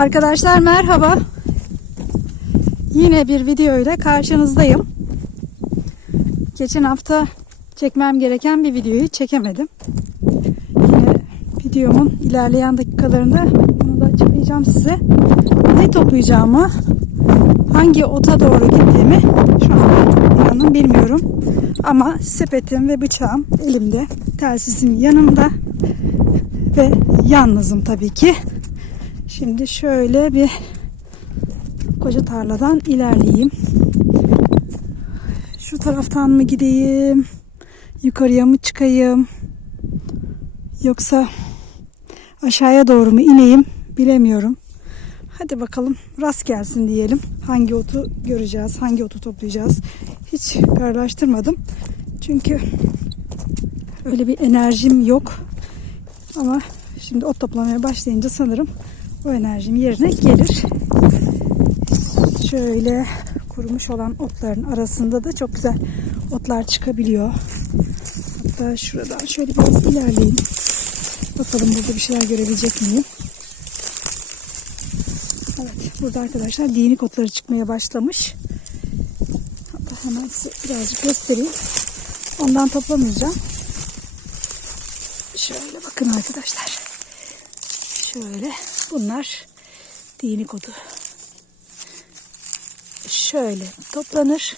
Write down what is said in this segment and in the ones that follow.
Arkadaşlar merhaba. Yine bir video ile karşınızdayım. Geçen hafta çekmem gereken bir videoyu çekemedim. Yine videomun ilerleyen dakikalarında bunu da açıklayacağım size. Ne toplayacağımı, hangi ota doğru gittiğimi şu anda inanın bilmiyorum. Ama sepetim ve bıçağım elimde, telsizim yanımda ve yalnızım tabii ki. Şimdi şöyle bir koca tarladan ilerleyeyim. Şu taraftan mı gideyim? Yukarıya mı çıkayım? Yoksa aşağıya doğru mu ineyim? Bilemiyorum. Hadi bakalım rast gelsin diyelim. Hangi otu göreceğiz? Hangi otu toplayacağız? Hiç kararlaştırmadım. Çünkü öyle bir enerjim yok. Ama şimdi ot toplamaya başlayınca sanırım o enerjim yerine gelir. Şöyle kurumuş olan otların arasında da çok güzel otlar çıkabiliyor. Hatta şuradan şöyle biraz ilerleyeyim. Bakalım burada bir şeyler görebilecek miyim? Evet, burada arkadaşlar değnek otları çıkmaya başlamış. Hatta hemen size birazcık göstereyim. Ondan toplamayacağım. Şöyle bakın arkadaşlar. Şöyle bunlar değnek otu. Şöyle toplanır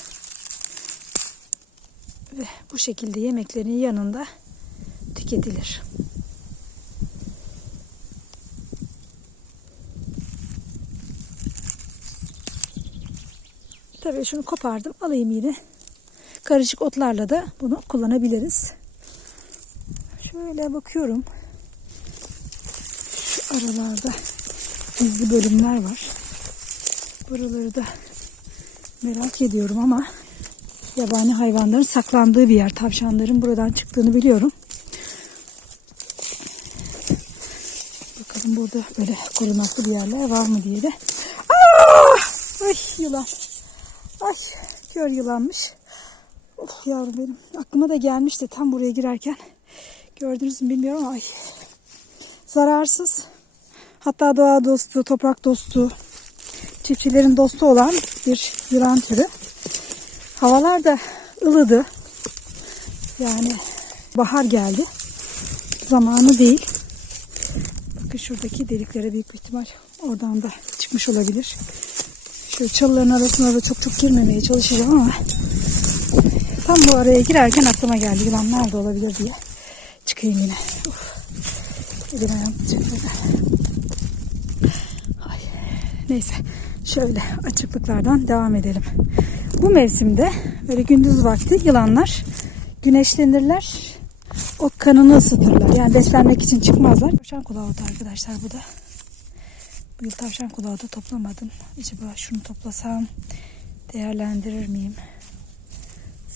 ve bu şekilde yemeklerin yanında tüketilir. Tabii şunu kopardım, alayım yine. Karışık otlarla da bunu kullanabiliriz. Şöyle bakıyorum. Şu aralarda gizli bölümler var. Buraları da merak ediyorum ama yabani hayvanların saklandığı bir yer. Tavşanların buradan çıktığını biliyorum. Bakalım burada böyle korunaklı bir yerler var mı diye de. Ay yılan. Ay kör yılanmış. Oh yavrum benim. Aklıma da gelmişti tam buraya girerken. Gördünüz mü bilmiyorum ama ay. Zararsız. Hatta doğa dostu, toprak dostu, çiftçilerin dostu olan bir yılan türü. Havalar da ılıdı. Yani bahar geldi. Zamanı değil. Bakın şuradaki deliklere büyük bir ihtimal oradan da çıkmış olabilir. Şöyle çalıların arasına da çok girmemeye çalışacağım ama tam bu araya girerken aklıma geldi. Yılan nerede olabilir diye. Çıkayım yine. Uf. Elim ayağım çıktı. Neyse şöyle açıklıklardan devam edelim. Bu mevsimde böyle gündüz vakti yılanlar güneşlenirler. O kanını ısıtırlar. Yani beslenmek için çıkmazlar. Tavşan kulağı otu arkadaşlar bu da. Bu yıl tavşan kulağı da toplamadım. Acaba şunu toplasam değerlendirir miyim?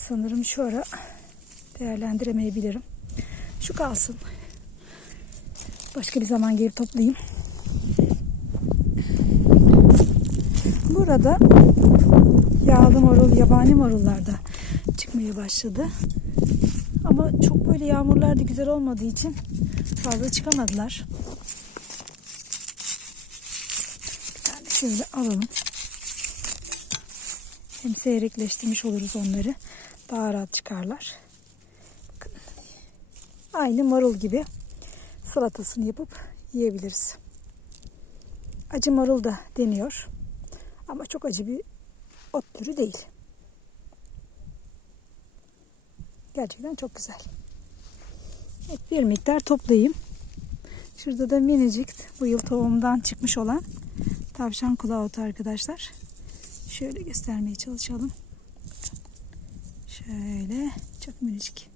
Sanırım şu ara değerlendiremeyebilirim. Şu kalsın. Başka bir zaman gelip toplayayım. Burada yağlı marul, yabani marullar da çıkmaya başladı. Ama çok böyle yağmurlar da güzel olmadığı için fazla çıkamadılar. Bir tane şöyle alalım. Hem seyrekleştirmiş oluruz onları. Daha rahat çıkarlar. Bakın. Aynı marul gibi salatasını yapıp yiyebiliriz. Acı marul da deniyor. Ama çok acı bir ot türü değil. Gerçekten çok güzel. Evet, bir miktar toplayayım. Şurada da minicik bu yıl tohumdan çıkmış olan tavşan kulağı otu arkadaşlar. Şöyle göstermeye çalışalım. Şöyle çok minicik.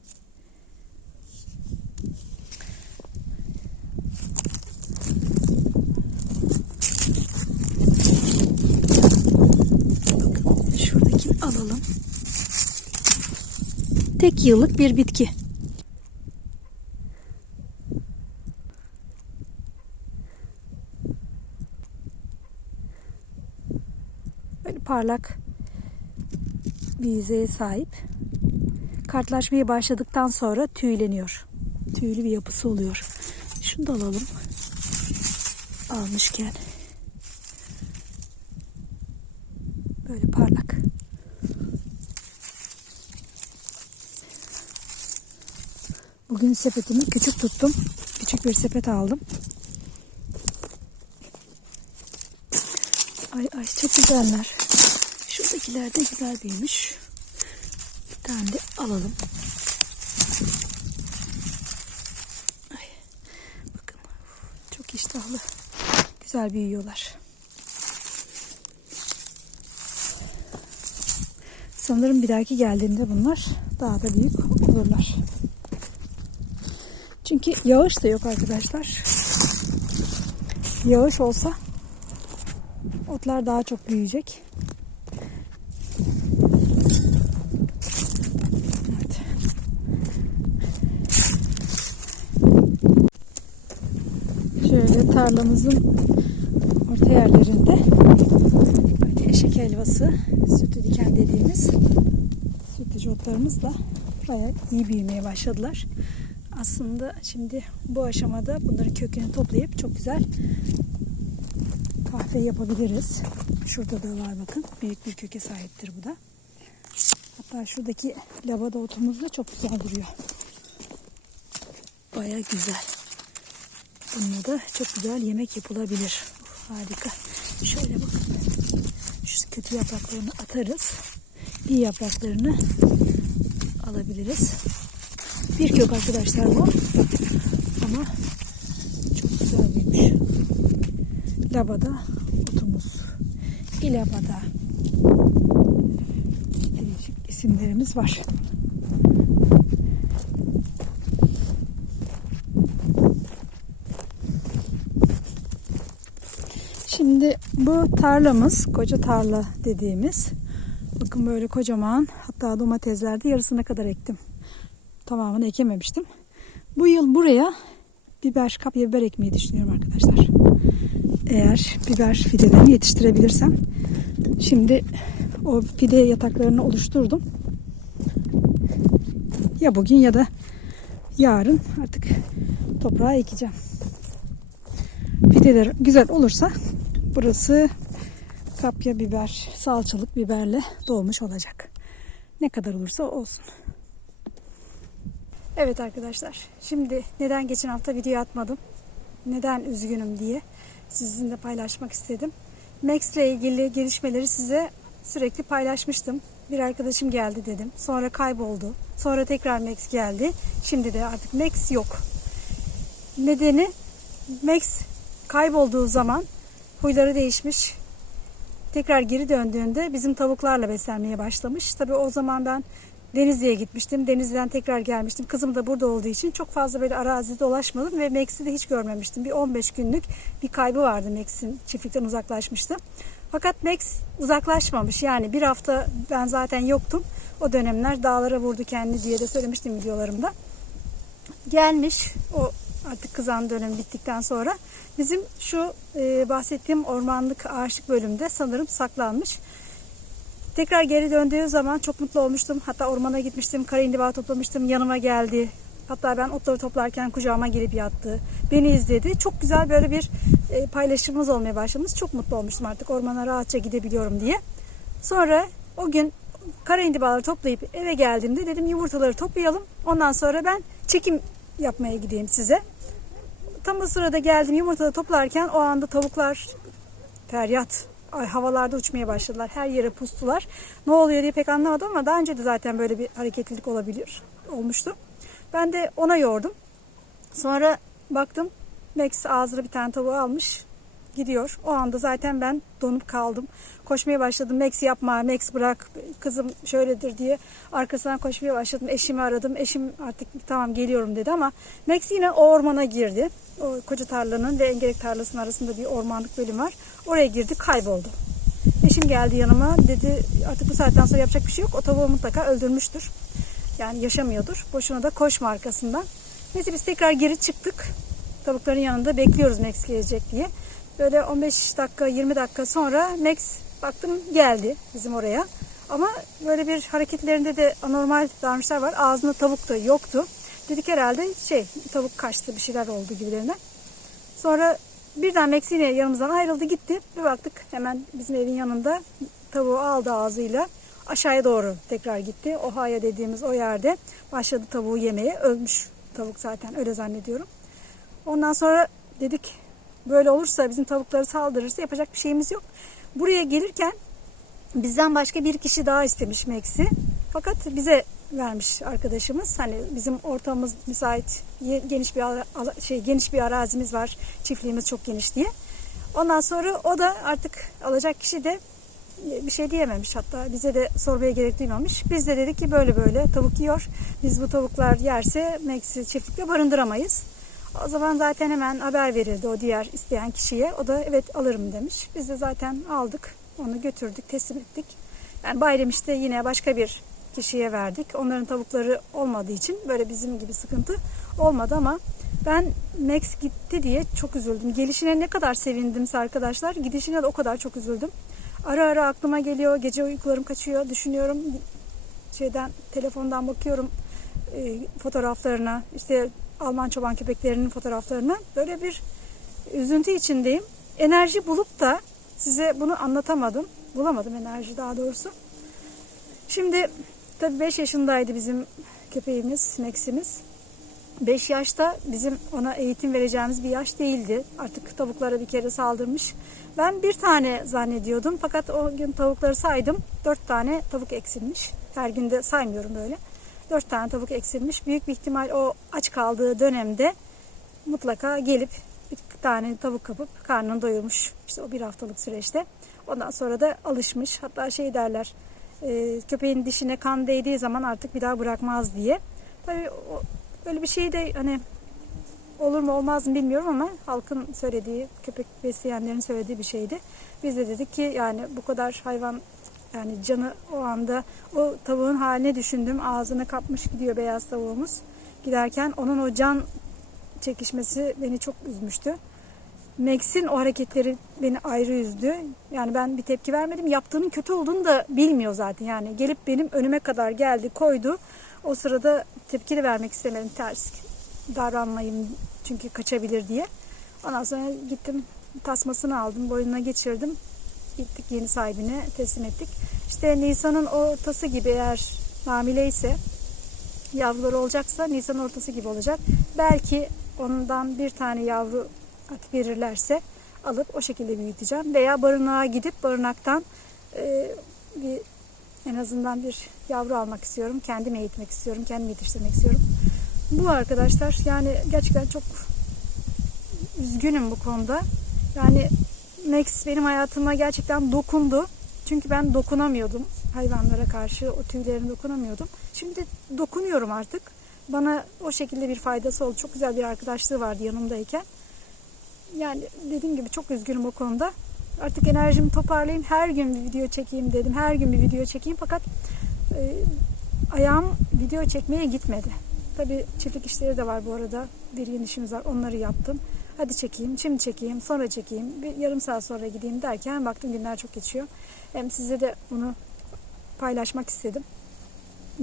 Şuradakini alalım. Tek yıllık bir bitki. Böyle parlak bir yüzeye sahip. Kartlaşmaya başladıktan sonra tüyleniyor. Tüylü bir yapısı oluyor. Şunu da alalım. Almışken. Böyle parlak. Bugün sepetimi küçük tuttum. Küçük bir sepet aldım. Ay ay çok güzeller. Şuradakiler de güzel büyümüş. Bir tane de alalım. Ay, bakın çok iştahlı. Güzel büyüyorlar. Sanırım bir dahaki geldiğimde bunlar daha da büyük olurlar. Çünkü yağış da yok arkadaşlar. Yağış olsa otlar daha çok büyüyecek. Evet. Şöyle tarlamızın orta yerlerinde böyle eşek helvası, sütü diken dediğimiz sütlücü otlarımız da bayağı iyi büyümeye başladılar. Aslında şimdi bu aşamada bunların kökünü toplayıp çok güzel kahve yapabiliriz. Şurada da var bakın. Büyük bir köke sahiptir bu da. Hatta şuradaki lavada otumuz da çok güzel duruyor. Baya güzel. Bununla da çok güzel yemek yapılabilir. Harika. Şöyle bakın. Şu kötü yapraklarını atarız. İyi yapraklarını alabiliriz. Bir kök arkadaşlar bu. Ama çok güzel büyümüş. Labada otumuz. İlabada. Değişik isimlerimiz var. Şimdi bu tarlamız, koca tarla dediğimiz. Bakın böyle kocaman, hatta domateslerde yarısına kadar ektim. Tamamını ekememiştim. Bu yıl buraya kapya biber ekmeyi düşünüyorum arkadaşlar. Eğer biber fidelerini yetiştirebilirsem. Şimdi o fide yataklarını oluşturdum. Ya bugün ya da yarın artık toprağa ekeceğim. Fideler güzel olursa burası kapya biber, salçalık biberle dolmuş olacak. Ne kadar olursa olsun. Evet arkadaşlar, şimdi neden geçen hafta video atmadım, neden üzgünüm diye sizinle paylaşmak istedim. Max ile ilgili gelişmeleri size sürekli paylaşmıştım. Bir arkadaşım geldi dedim, sonra kayboldu, sonra tekrar Max geldi, şimdi de artık Max yok. Nedeni, Max kaybolduğu zaman huyları değişmiş, tekrar geri döndüğünde bizim tavuklarla beslenmeye başlamış. Tabii o zaman ben Denizli'ye gitmiştim. Denizli'den tekrar gelmiştim. Kızım da burada olduğu için çok fazla böyle arazide dolaşmadım ve Max'i de hiç görmemiştim. Bir 15 günlük bir kaybı vardı Max'in. Çiftlikten uzaklaşmıştı. Fakat Max uzaklaşmamış. Yani bir hafta ben zaten yoktum. O dönemler dağlara vurdu kendini diye de söylemiştim videolarımda. Gelmiş. O artık kızan dönemi bittikten sonra bizim şu bahsettiğim ormanlık ağaçlık bölümde sanırım saklanmış. Tekrar geri döndüğü zaman çok mutlu olmuştum. Hatta ormana gitmiştim, kara indiba toplamıştım, yanıma geldi. Hatta ben otları toplarken kucağıma girip yattı. Beni izledi. Çok güzel böyle bir paylaşımımız olmaya başlamış. Çok mutlu olmuştum artık ormana rahatça gidebiliyorum diye. Sonra o gün kara indibaları toplayıp eve geldiğimde dedim yumurtaları toplayalım. Ondan sonra ben çekim yapmaya gideyim size. Tam o sırada geldim yumurtaları toplarken o anda tavuklar feryat. Ay, havalarda uçmaya başladılar. Her yere pustular. Ne oluyor diye pek anlamadım ama daha önce de zaten böyle bir hareketlilik olmuştu. Ben de ona yordum. Sonra baktım Max ağzına bir tane tavuğu almış gidiyor. O anda zaten ben donup kaldım. Koşmaya başladım. Max yapma, Max bırak, kızım şöyledir diye arkasından koşmaya başladım. Eşimi aradım. Eşim artık tamam geliyorum dedi ama Max yine o ormana girdi. O koca tarlanın ve engerek tarlasının arasında bir ormanlık bölüm var. Oraya girdi, kayboldu. Eşim geldi yanıma, dedi artık bu saatten sonra yapacak bir şey yok. O tavuğu mutlaka öldürmüştür. Yani yaşamıyordur. Boşuna da koşma arkasından. Neyse biz tekrar geri çıktık. Tavukların yanında bekliyoruz Max gelecek diye. Böyle 15 dakika 20 dakika sonra Max baktım geldi bizim oraya. Ama böyle bir hareketlerinde de anormal davranışlar var. Ağzında tavuk da yoktu. Dedik herhalde tavuk kaçtı, bir şeyler oldu gibilerinden. Sonra birden Max yine yanımızdan ayrıldı gitti. Bir baktık hemen bizim evin yanında tavuğu aldı ağzıyla. Aşağıya doğru tekrar gitti. Ohaya dediğimiz o yerde başladı tavuğu yemeye. Ölmüş tavuk zaten, öyle zannediyorum. Ondan sonra dedik böyle olursa, bizim tavukları saldırırsa yapacak bir şeyimiz yok. Buraya gelirken bizden başka bir kişi daha istemiş Max'i. Fakat bize vermiş arkadaşımız. Hani bizim ortamımız müsait, geniş bir arazimiz var. Çiftliğimiz çok geniş diye. Ondan sonra o da artık alacak kişi de bir şey diyememiş, hatta bize de sormaya gerek duymamış. Biz de dedik ki böyle böyle tavuk yiyor. Biz bu tavuklar yerse Max'i çiftlikte barındıramayız. O zaman zaten hemen haber verildi o diğer isteyen kişiye. O da evet alırım demiş. Biz de zaten aldık. Onu götürdük, teslim ettik. Yani bayram işte yine başka bir kişiye verdik. Onların tavukları olmadığı için böyle bizim gibi sıkıntı olmadı ama ben Max gitti diye çok üzüldüm. Gelişine ne kadar sevindimse arkadaşlar, gidişine de o kadar çok üzüldüm. Ara ara aklıma geliyor, gece uykularım kaçıyor, düşünüyorum. Telefondan bakıyorum fotoğraflarına, işte Alman çoban köpeklerinin fotoğraflarına. Böyle bir üzüntü içindeyim. Enerji bulup da size bunu anlatamadım. Bulamadım enerji daha doğrusu. Şimdi tabii 5 yaşındaydı bizim köpeğimiz, Max'imiz. 5 yaşta bizim ona eğitim vereceğimiz bir yaş değildi. Artık tavuklara bir kere saldırmış. Ben bir tane zannediyordum. Fakat o gün tavukları saydım. 4 tane tavuk eksilmiş. Her günde saymıyorum böyle. 4 tane tavuk eksilmiş. Büyük bir ihtimal o aç kaldığı dönemde mutlaka gelip bir tane tavuk kapıp karnını doyurmuş. İşte o bir haftalık süreçte. Ondan sonra da alışmış. Hatta şey derler, köpeğin dişine kan değdiği zaman artık bir daha bırakmaz diye. Tabii böyle bir şey de hani olur mu olmaz mı bilmiyorum ama halkın söylediği, köpek besleyenlerin söylediği bir şeydi. Biz de dedik ki yani bu kadar hayvan, yani canı o anda, o tavuğun haline düşündüm. Ağzına kapmış gidiyor beyaz tavuğumuz. Giderken onun o can çekişmesi beni çok üzmüştü. Max'in o hareketleri beni ayrı üzdü. Yani ben bir tepki vermedim. Yaptığının kötü olduğunu da bilmiyor zaten. Yani gelip benim önüme kadar geldi, koydu. O sırada tepki de vermek istemedim. Ters davranmayayım çünkü kaçabilir diye. Ondan sonra gittim, tasmasını aldım, boynuna geçirdim. Gittik yeni sahibine teslim ettik. İşte Nisan'ın ortası gibi, eğer hamileyse, yavruları olacaksa Nisan'ın ortası gibi olacak. Belki ondan bir tane yavru at verirlerse alıp o şekilde büyüteceğim. Veya barınağa gidip barınaktan en azından bir yavru almak istiyorum. Kendim eğitmek istiyorum. Kendim yetiştirmek istiyorum. Bu arkadaşlar, yani gerçekten çok üzgünüm bu konuda. Yani Max benim hayatıma gerçekten dokundu. Çünkü ben dokunamıyordum hayvanlara karşı, o tüylerine dokunamıyordum. Şimdi dokunuyorum artık. Bana o şekilde bir faydası oldu. Çok güzel bir arkadaşlığı vardı yanımdayken. Yani dediğim gibi çok üzgünüm o konuda. Artık enerjimi toparlayayım, her gün bir video çekeyim dedim. Her gün bir video çekeyim, fakat ayağım video çekmeye gitmedi. Tabii çiftlik işleri de var bu arada. Bir yeni işimiz var, onları yaptım. Hadi çekeyim, şimdi çekeyim, sonra çekeyim, bir yarım saat sonra gideyim derken baktım günler çok geçiyor. Hem size de bunu paylaşmak istedim.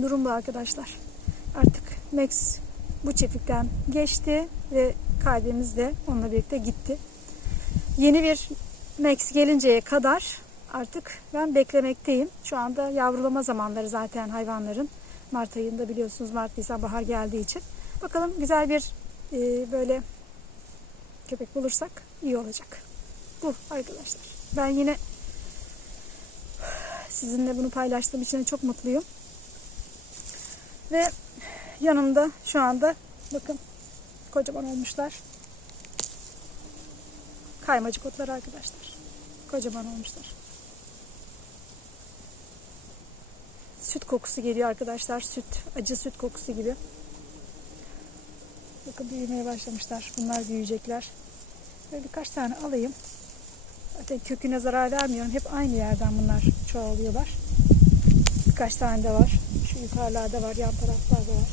Durum bu arkadaşlar. Artık Max bu çiftlikten geçti ve kalbimiz de onunla birlikte gitti. Yeni bir Max gelinceye kadar artık ben beklemekteyim. Şu anda yavrulama zamanları zaten hayvanların. Mart ayında biliyorsunuz, Mart, Nisan, bahar geldiği için. Bakalım güzel bir böyle köpek bulursak iyi olacak. Bu arkadaşlar. Ben yine sizinle bunu paylaştığım için çok mutluyum. Ve yanımda şu anda bakın kocaman olmuşlar. Kaymacık otlar arkadaşlar. Kocaman olmuşlar. Süt kokusu geliyor arkadaşlar. Süt, acı süt kokusu gibi. Bakın büyümeye başlamışlar. Bunlar büyüyecekler. Böyle birkaç tane alayım. Zaten köküne zarar vermiyorum. Hep aynı yerden bunlar çoğalıyorlar. Birkaç tane de var. Şu yukarılarda var, yan taraflarda var.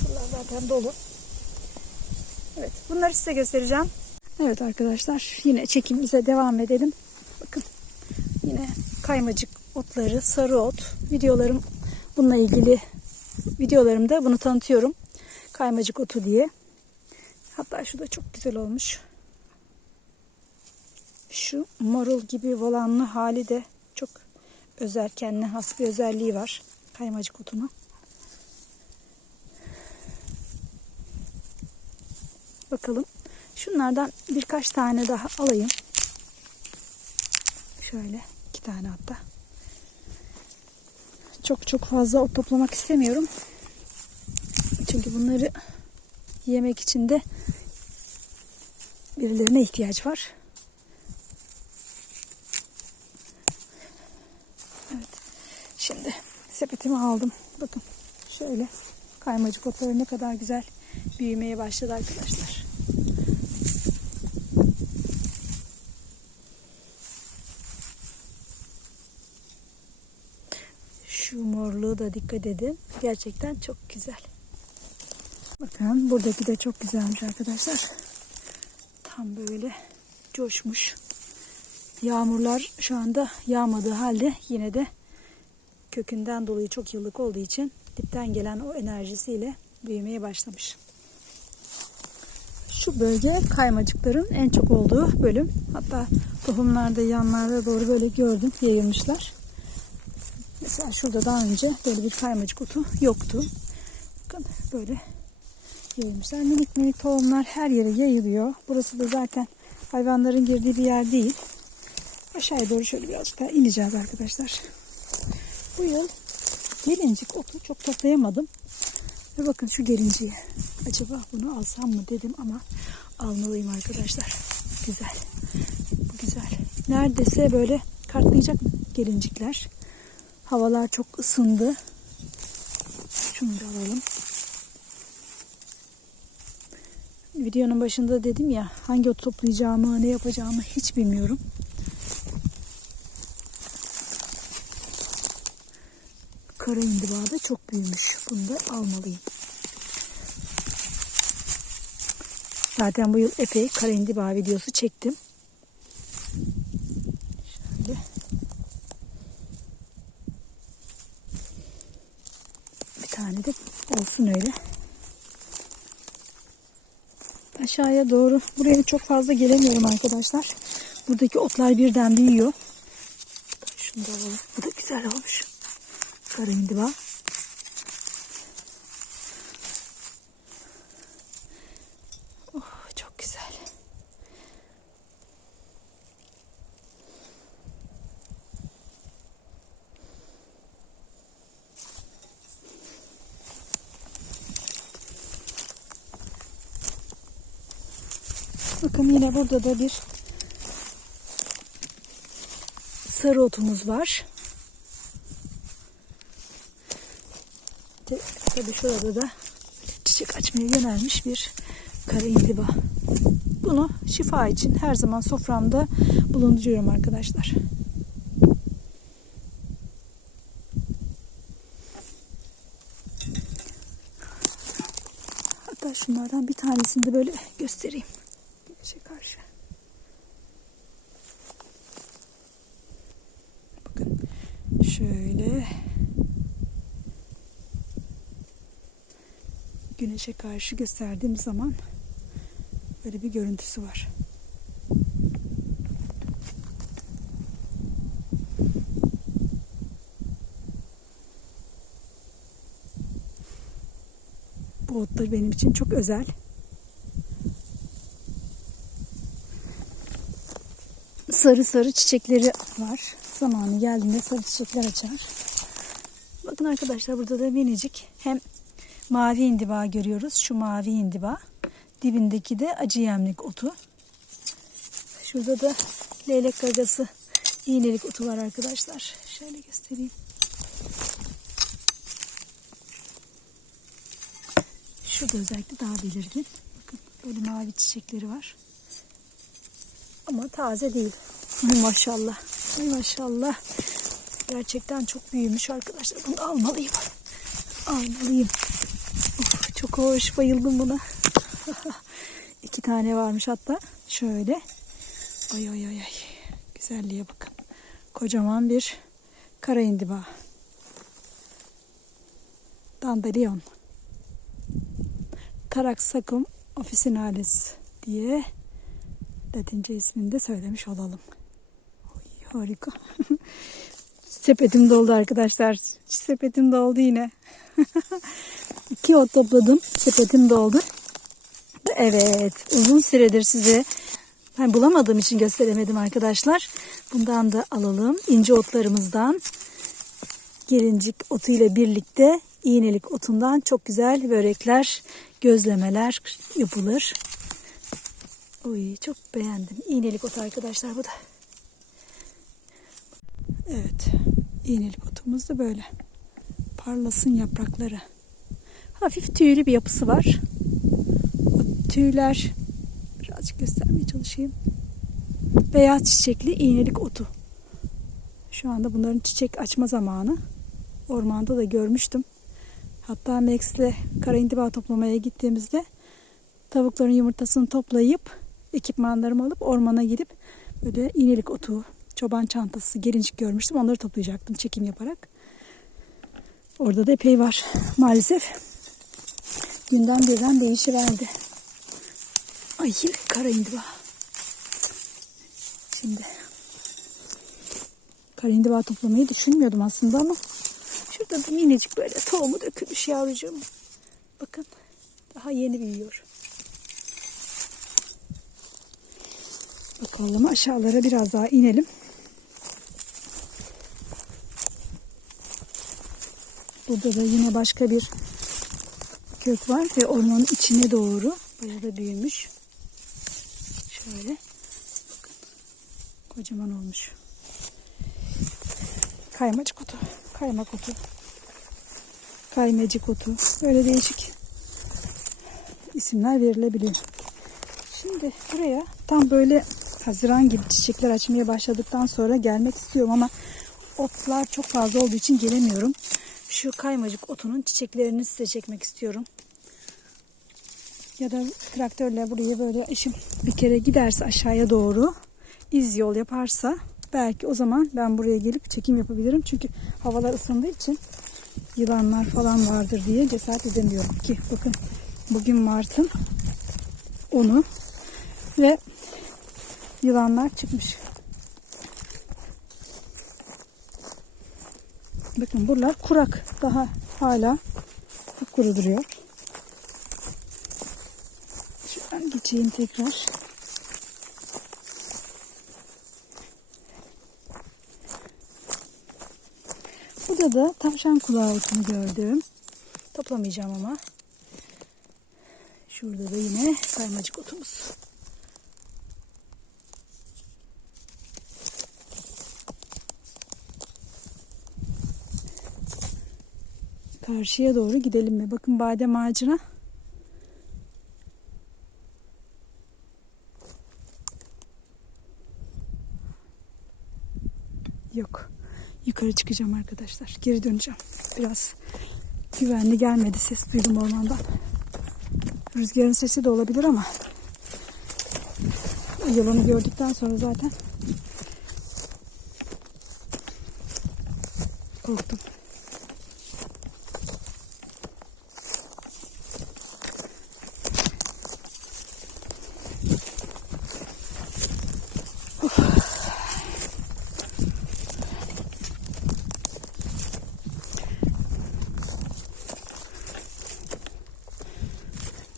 Şuralar zaten dolu. Evet, bunları size göstereceğim. Evet arkadaşlar, yine çekimimize devam edelim. Bakın yine kaymacık otları, sarı ot. Videolarım bununla ilgili, videolarımda bunu tanıtıyorum. Kaymacık otu diye. Hatta şu da çok güzel olmuş. Şu marul gibi volanlı hali de çok özel, kendine has bir özelliği var kaymacık otunun. Bakalım. Şunlardan birkaç tane daha alayım. Şöyle 2 tane hatta. Çok fazla ot toplamak istemiyorum. Çünkü bunları yemek için de birilerine ihtiyaç var. Evet. Şimdi sepetimi aldım. Bakın şöyle kaymacık otları ne kadar güzel büyümeye başladı arkadaşlar. Şu morluğu da dikkat edin. Gerçekten çok güzel. Bakın buradaki de çok güzelmiş arkadaşlar. Tam böyle coşmuş. Yağmurlar şu anda yağmadığı halde yine de kökünden dolayı çok yıllık olduğu için dipten gelen o enerjisiyle büyümeye başlamış. Şu bölge kaymacıkların en çok olduğu bölüm. Hatta tohumlarda yanlarda doğru böyle gördüm, yayılmışlar. Mesela şurada daha önce böyle bir kaymacık otu yoktu. Bakın böyle yayılmışlar. Minik minik tohumlar her yere yayılıyor. Burası da zaten hayvanların girdiği bir yer değil. Aşağıya doğru şöyle birazcık daha ineceğiz arkadaşlar. Bu yıl gelincik otu çok toplayamadım. Ve bakın şu gelinciyi. Acaba bunu alsam mı dedim ama almalıyım arkadaşlar. Güzel. Bu güzel. Neredeyse böyle kartlayacak gelincikler. Havalar çok ısındı. Şunu da alalım. Videonun başında dedim ya, hangi ot toplayacağımı, ne yapacağımı hiç bilmiyorum. Kara indiba da çok büyümüş. Bunu da almalıyım. Zaten bu yıl epey kara indiba videosu çektim. Şöyle. Bir tane de olsun öyle. Aşağıya doğru. Buraya çok fazla gelemiyorum arkadaşlar. Buradaki otlar birden büyüyor. Şunu da alalım. Bu da güzel olmuş. Kara indiba. Oh, çok güzel. Bakın yine burada da bir sarı otumuz var. Tabii şurada da çiçek açmaya yönelmiş bir kara indiba. Bunu şifa için her zaman soframda bulunduruyorum arkadaşlar. Hatta şunlardan bir tanesini de böyle göstereyim. Güneşe karşı. Bakın şöyle güneşe karşı gösterdiğim zaman böyle bir görüntüsü var. Bu otlar benim için çok özel. Sarı sarı çiçekleri var. Zamanı geldiğinde sarı çiçekler açar. Bakın arkadaşlar burada da minicik hem mavi indiba görüyoruz. Şu mavi indiba. Dibindeki de acı yemlik otu. Şurada da leylek gagası iğnelik otu var arkadaşlar. Şöyle göstereyim. Şurada özellikle daha belirgin. Bakın böyle mavi çiçekleri var. Ama taze değil. Ay maşallah. Ay maşallah. Gerçekten çok büyümüş arkadaşlar. Bunu almalıyım. Almalıyım. Of, çok hoş. Bayıldım buna. 2 tane varmış hatta. Şöyle. Ay ay ay ay. Güzelliğe bakın. Kocaman bir kara indiba. Dandelion. Taraxacum officinalis diye Latince ismini de söylemiş olalım. Oy, harika. Sepetim doldu arkadaşlar. Sepetim doldu yine. 2 ot topladım. Sepetim doldu. Evet. Uzun süredir size ben bulamadığım için gösteremedim arkadaşlar. Bundan da alalım. İnce otlarımızdan. Gelincik otu ile birlikte iğnelik otundan çok güzel börekler, gözlemeler yapılır. Oy, çok beğendim. İğnelik otu arkadaşlar bu da. Evet. İğnelik otumuz da böyle. Parlasın yaprakları. Hafif tüylü bir yapısı var. O tüyler birazcık göstermeye çalışayım. Beyaz çiçekli iğnelik otu. Şu anda bunların çiçek açma zamanı. Ormanda da görmüştüm. Hatta Max'le kara indiba toplamaya gittiğimizde tavukların yumurtasını toplayıp ekipmanlarımı alıp ormana gidip böyle iğnelik otu, çoban çantası, gelincik görmüştüm. Onları toplayacaktım çekim yaparak. Orada da epey var. Maalesef günden birden değişiverdi. Ay yine kara indiba. Şimdi kara indiba toplamayı düşünmüyordum aslında ama şurada bir minicik böyle tohumu dökülmüş yavrucuğum. Bakın daha yeni büyüyor. Bakalım aşağılara biraz daha inelim. Burada da yine başka bir kök var ve ormanın içine doğru bayağı da büyümüş. Şöyle bakın kocaman olmuş. Kaymacık otu, kaymak otu, kaymacık otu, böyle değişik isimler verilebiliyor. Şimdi buraya tam böyle Haziran gibi çiçekler açmaya başladıktan sonra gelmek istiyorum ama otlar çok fazla olduğu için gelemiyorum. Şu kaymacık otunun çiçeklerini size çekmek istiyorum. Ya da traktörle buraya böyle eşim bir kere giderse aşağıya doğru iz yol yaparsa belki o zaman ben buraya gelip çekim yapabilirim. Çünkü havalar ısındığı için yılanlar falan vardır diye cesaret edemiyorum ki. Bakın bugün Mart'ın 10'u ve yılanlar çıkmış. Bakın buralar kurak. Daha hala kuru duruyor. Şuradan geçeyim tekrar. Burada da tavşan kulağı otunu gördüm. Toplamayacağım ama. Şurada da yine kaymacık otumuz. Karşıya doğru gidelim mi? Bakın badem ağacına. Yok. Yukarı çıkacağım arkadaşlar. Geri döneceğim. Biraz güvenli gelmedi. Ses duydum ormandan. Rüzgarın sesi de olabilir ama yılanı gördükten sonra zaten korktum.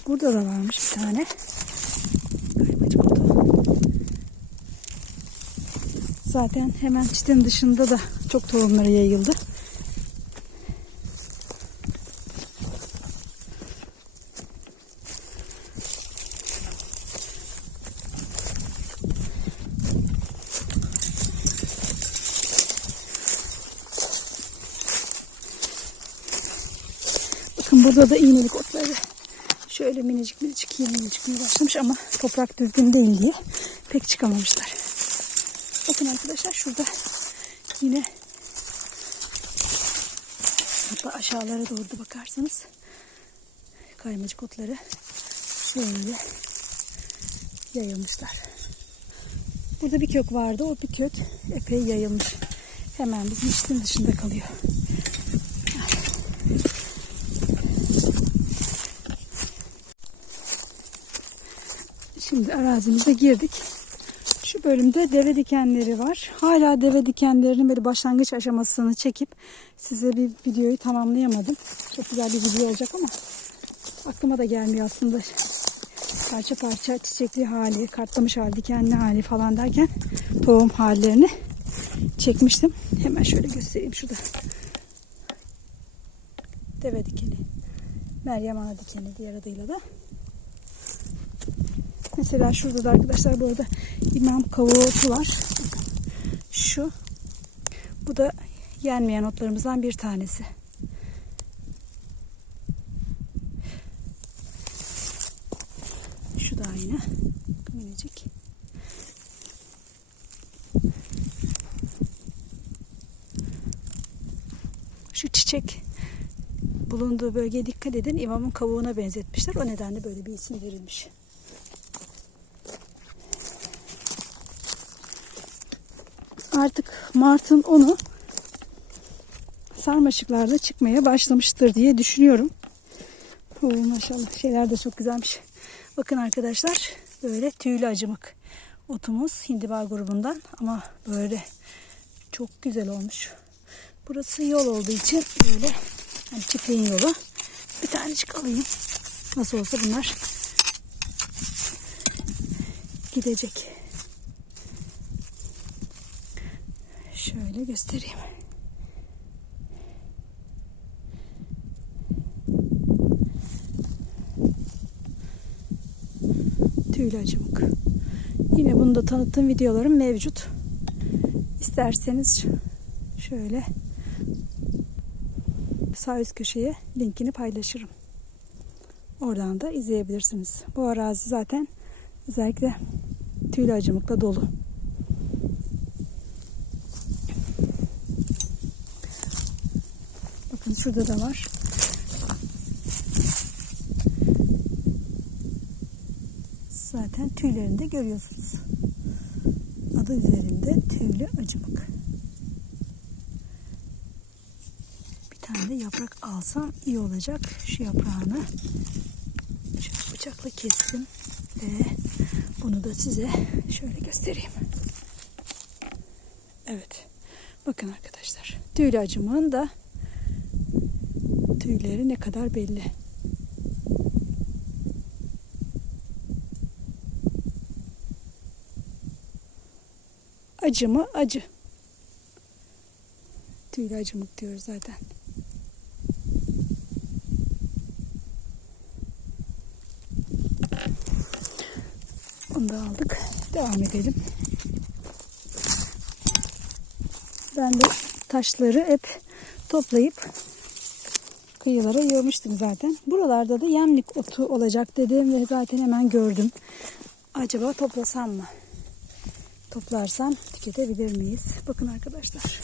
Burada da varmış bir tane kaymacık otu. Zaten hemen çitin dışında da çok tohumları yayıldı. Bakın burada da iğnelik otları. Şöyle minicik yeni çıkmaya başlamış ama toprak düzgün değil diye pek çıkamamışlar. Bakın arkadaşlar şurada yine hatta aşağılara doğru da bakarsanız kaymacık otları şöyle yayılmışlar. Burada bir kök vardı. O bir kök epey yayılmış. Hemen bizim çitin dışında kalıyor. Şimdi arazimize girdik. Şu bölümde deve dikenleri var. Hala deve dikenlerinin böyle başlangıç aşamasını çekip size bir videoyu tamamlayamadım. Çok güzel bir video olacak ama aklıma da gelmiyor aslında. Parça parça çiçekli hali, kartlamış hali, dikenli hali falan derken tohum hallerini çekmiştim. Hemen şöyle göstereyim şurada. Deve dikeni, Meryem Ağa dikeni diğer adıyla da. Mesela şurada da arkadaşlar bu arada İmam kavuğu otu var. Şu. Bu da yenmeyen otlarımızdan bir tanesi. Şu da aynı. Minicik. Şu çiçek bulunduğu bölgeye dikkat edin. İmamın kavuğuna benzetmişler. O nedenle böyle bir isim verilmiş. Artık Mart'ın 10'u sarmaşıklarda çıkmaya başlamıştır diye düşünüyorum. Maşallah şeyler de çok güzelmiş. Bakın arkadaşlar böyle tüylü acımık otumuz hindiba grubundan ama böyle çok güzel olmuş. Burası yol olduğu için böyle hani çiftliğin yolu. Bir tanecik alayım. Nasıl olsa bunlar gidecek. Şöyle göstereyim. Tüylü acımık. Yine bunu da tanıttığım videolarım mevcut. İsterseniz şöyle sağ üst köşeye linkini paylaşırım. Oradan da izleyebilirsiniz. Bu arazi zaten özellikle tüylü acımıkla dolu. Bakın şurada da var. Zaten tüylerini de görüyorsunuz. Adı üzerinde tüylü acımık. Bir tane de yaprak alsam iyi olacak. Şu yaprağını şöyle bıçakla kestim ve bunu da size şöyle göstereyim. Evet. Bakın arkadaşlar. Tüylü acımığın da tüyleri ne kadar belli. Acı mı? Acı. Tüylü acımık diyoruz zaten. Onu da aldık. Devam edelim. Ben de taşları hep toplayıp kıyılara yığmıştım zaten. Buralarda da yemlik otu olacak dedim ve zaten hemen gördüm. Acaba toplasam mı? Toplarsam tüketebilir miyiz? Bakın arkadaşlar.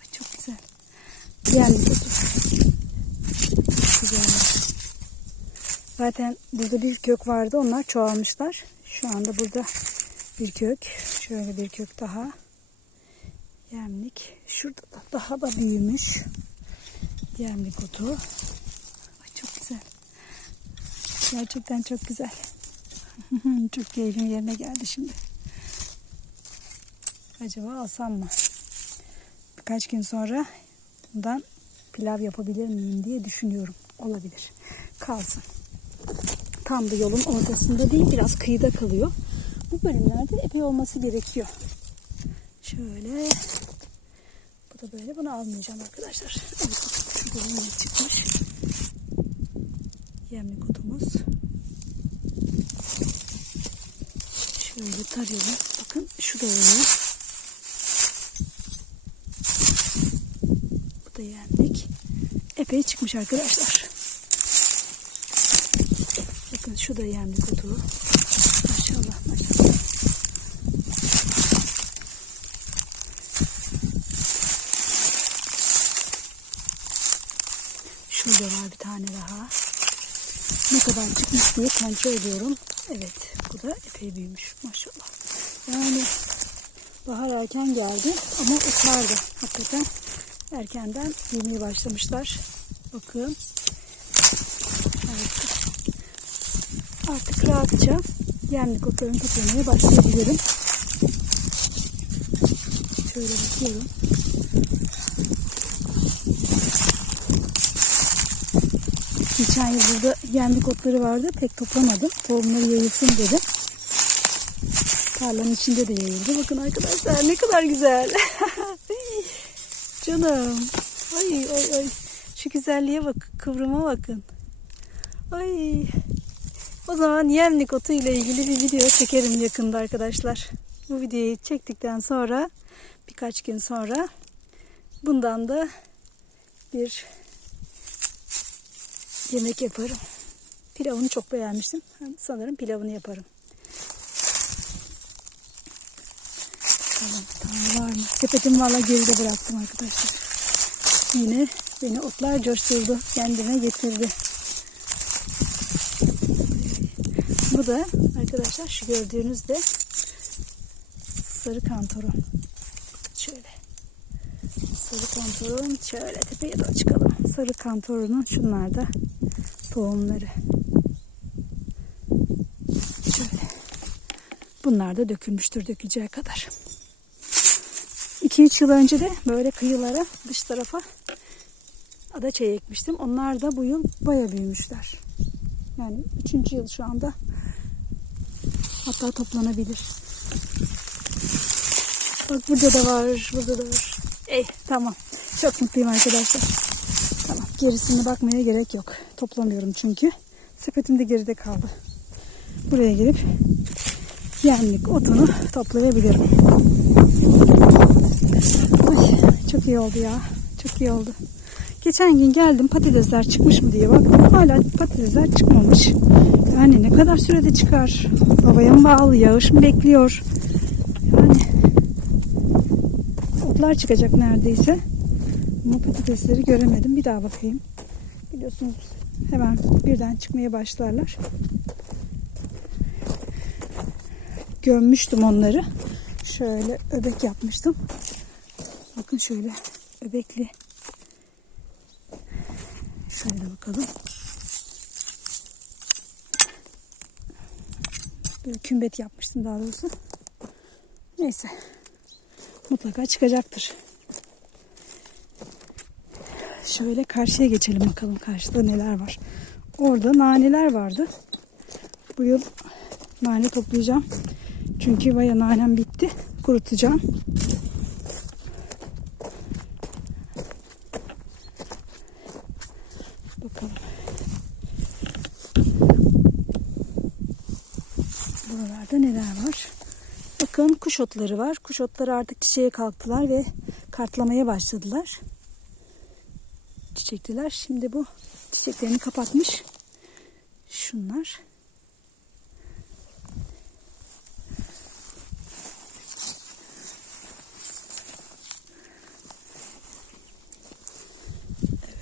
Ay çok güzel. Yemlik otu. Çok güzel. Zaten burada bir kök vardı. Onlar çoğalmışlar. Şu anda burada bir kök. Şöyle bir kök daha. Yemlik. Şurada da daha da büyümüş. Yemlik otu. Ay çok güzel. Gerçekten çok güzel. Çok keyfim yerine geldi şimdi. Acaba alsam mı? Birkaç gün sonra bundan pilav yapabilir miyim diye düşünüyorum. Olabilir. Kalsın. Tam da yolun ortasında değil, biraz kıyıda kalıyor. Bu bölümlerde epey olması gerekiyor. Şöyle. Bu da böyle. Bunu almayacağım arkadaşlar. Evet, şurada yemlik çıkmış. Yemlik otumuz. Şöyle tarıyorum. Bakın şu da öyle. Bu da yemlik. Epey çıkmış arkadaşlar. Bakın şu da yemlik otu. Maşallah maşallah. Şurada var bir tane daha. Ne kadar çıkmış diye kontrol ediyorum. Evet, bu da epey büyümüş maşallah. Yani bahar erken geldi ama uçardı. Hakikaten erkenden büyümeye başlamışlar. Bakın. Evet. Artık rahatça yemlik otlarını toplamaya başlayabilirim. Şöyle bakıyorum. Geçen yıl burada yemlik otları vardı. Pek toplamadım. Tohumları yayılsın dedim. Tarlanın içinde de yayıldı. Bakın arkadaşlar ne kadar güzel. Canım. Ay ay ay. Şu güzelliğe bak. Kıvrıma bakın. Ay. O zaman yemlik otu ile ilgili bir video çekerim yakında arkadaşlar. Bu videoyu çektikten sonra birkaç gün sonra bundan da bir yemek yaparım. Pilavını çok beğenmiştim. Sanırım pilavını yaparım. Tamam var mı? Sepetimi valla geride bıraktım arkadaşlar. Yine beni otlar coşturdu. Kendime getirdi. Bu da arkadaşlar şu gördüğünüz de sarı kantaron. Şöyle. Sarı kantaron. Şöyle tepeye doğru çıkalım. Sarı kantaronun şunlar da tohumları. Şöyle. Bunlar da dökülmüştür döküleceği kadar. 2-3 yıl önce de böyle kıyılara, dış tarafa adaçayı ekmiştim. Onlar da bu yıl baya büyümüşler. Yani 3. yıl şu anda. Hatta toplanabilir. Bak burada da var, burada da var. Tamam. Çok mutluyum arkadaşlar. Tamam. Gerisine bakmaya gerek yok. Toplamıyorum çünkü. Sepetim de geride kaldı. Buraya gelip yemlik otunu toplayabilirim. Ay, çok iyi oldu ya. Çok iyi oldu. Geçen gün geldim patatesler çıkmış mı diye baktım. Hala patatesler çıkmamış. Yani ne kadar sürede çıkar? Havaya mı bağlı? Yağış mı bekliyor? Yani otlar çıkacak neredeyse. Ama patatesleri göremedim. Bir daha bakayım. Biliyorsunuz hemen birden çıkmaya başlarlar. Gömmüştüm onları. Şöyle öbek yapmıştım. Bakın şöyle öbekli. Şöyle bakalım. Böyle kümbet yapmıştım daha doğrusu. Neyse. Mutlaka çıkacaktır. Şöyle karşıya geçelim bakalım. Karşıda neler var. Orada naneler vardı. Bu yıl nane toplayacağım. Çünkü bayağı nanem bitti. Kurutacağım. Bakalım. Buralarda neler var? Bakın kuş otları var. Kuş otları artık çiçeğe kalktılar ve kartlamaya başladılar. Çiçekliler. Şimdi bu çiçeklerini kapatmış. Şunlar.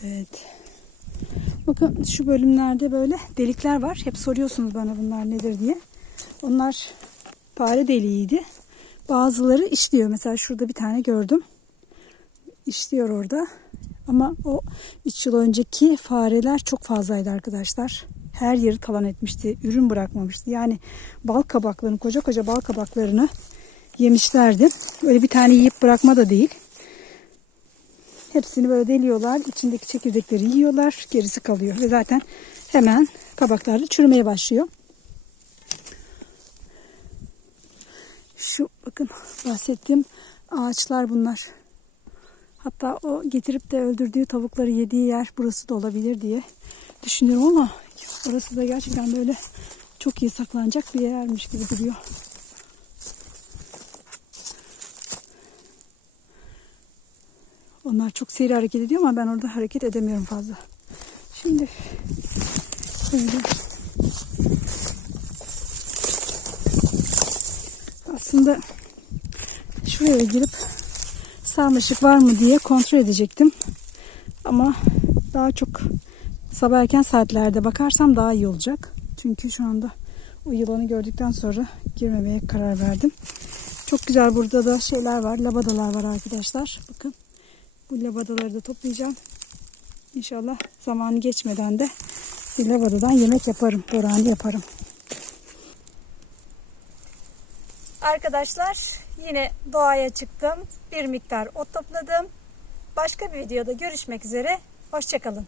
Evet. Bakın şu bölümlerde böyle delikler var. Hep soruyorsunuz bana bunlar nedir diye. Onlar fare deliğiydi. Bazıları işliyor. Mesela şurada bir tane gördüm. İşliyor orada. Ama o 3 yıl önceki fareler çok fazlaydı arkadaşlar. Her yeri talan etmişti. Ürün bırakmamıştı. Yani bal kabaklarını, koca koca bal kabaklarını yemişlerdi. Öyle bir tane yiyip bırakma da değil. Hepsini böyle deliyorlar. İçindeki çekirdekleri yiyorlar. Gerisi kalıyor. Ve zaten hemen kabaklarda çürümeye başlıyor. Şu bakın bahsettiğim ağaçlar bunlar. Hatta o getirip de öldürdüğü tavukları yediği yer burası da olabilir diye düşünüyorum ama orası da gerçekten böyle çok iyi saklanacak bir yermiş gibi duruyor. Onlar çok seri hareket ediyor ama ben orada hareket edemiyorum fazla. Şimdi aslında şuraya girip sarmaşık var mı diye kontrol edecektim. Ama daha çok sabah erken saatlerde bakarsam daha iyi olacak. Çünkü şu anda o yılanı gördükten sonra girmemeye karar verdim. Çok güzel burada da şeyler var. Labadalar var arkadaşlar. Bakın. Bu labadaları da toplayacağım. İnşallah zamanı geçmeden de bir labadadan yemek yaparım. Borani yaparım. Arkadaşlar yine doğaya çıktım. Bir miktar ot topladım. Başka bir videoda görüşmek üzere. Hoşça kalın.